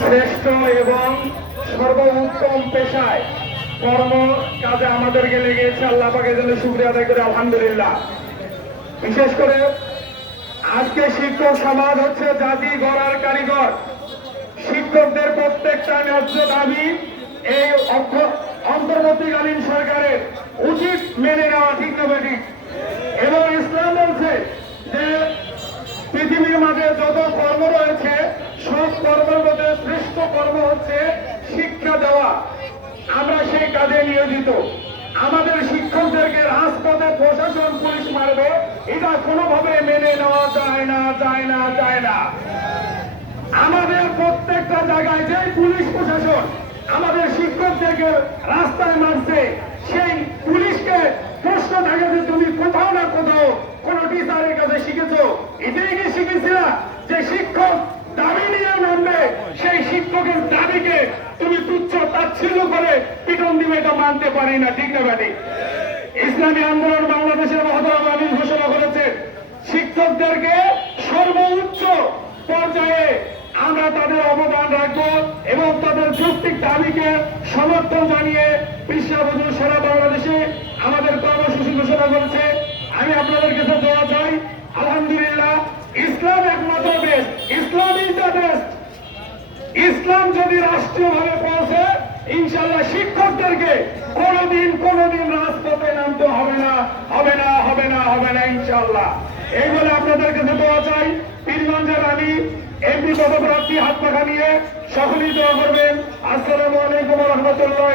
শ্রেষ্ঠ এবং সর্বোত্তম পেশায় কর্ম কাজে আমাদেরকে লেগেছে, আল্লাহ পাকের জন্য শুক্রিয়া আদায় করে, আলহামদুলিল্লাহ। বিশেষ করে আজকে শিক্ষক সমাজ হচ্ছে জাতি গড়ার কারিগর। শিক্ষকদের প্রত্যেকটা ন্যায্য দাবি এই অন্তর্বর্তীকালীন সরকারের উচিত মেনে নেওয়া, ঠিক না এবং ইসলাম বলছে যে পৃথিবীর মাঝে যত কর্ম রয়েছে সব কর্মের মধ্যে শ্রেষ্ঠ কর্ম হচ্ছে শিক্ষা দেওয়া আমরা সেই কাজে নিয়োজিত। আমাদের শিক্ষকদেরকে রাজপথে প্রশাসন পুলিশ মারবে, এটা কোনোভাবে মেনে নেওয়া যায় না যায় না যায় না। আমাদের প্রত্যেকটা জায়গায় যে পুলিশ প্রশাসন আমাদের শিক্ষকদেরকে রাস্তায় মারছে, সেই পুলিশকে প্রশ্ন থাকে যে, তুমি কোথাও না কোথাও কোন টিচারের কাছে শিখেছো? এটাই কি শিখেছিলা যে শিক্ষক দাবি নিয়ে নামবে, সেই শিক্ষকের দাবিকে তুমি তুচ্ছ, তাচ্ছিল্য করে দিবে এটা মানতে পারি না, ঠিক না ব্যাটি ইসলামী আন্দোলন বাংলাদেশের মহতরম আমিন ঘোষণা করেছে, শিক্ষকদেরকে সর্বোচ্চ পর্যায়ে আমরা তাদের অবদান রাখব এবং তাদের যৌক্তিক দাবিকে সমর্থন জানিয়ে বিশ্বাবধু সারা বাংলাদেশে আমাদের কর্মসূচি ঘোষণা করেছে। আমি আপনাদের কাছে দোয়া চাই, আলহামদুলিল্লাহ, ইসলাম একমাত্র দেশ, ইসলাম ইজ দ্য ইসলাম যদি রাষ্ট্রীয়ভাবে ইনশাল্লাহ শিক্ষকদেরকে কোনোদিন কোনোদিন রাজপথে নামতে হবে না হবে না হবে না হবে না ইনশাল্লাহ এই বলে আপনাদের কাছে দোয়া চাই। পীরগঞ্জের আমি এমপি পদপ্রার্থী হাত পাখা নিয়ে সকলেই দোয়া করবেন। আসসালামু আলাইকুম রহমতুল্লাহ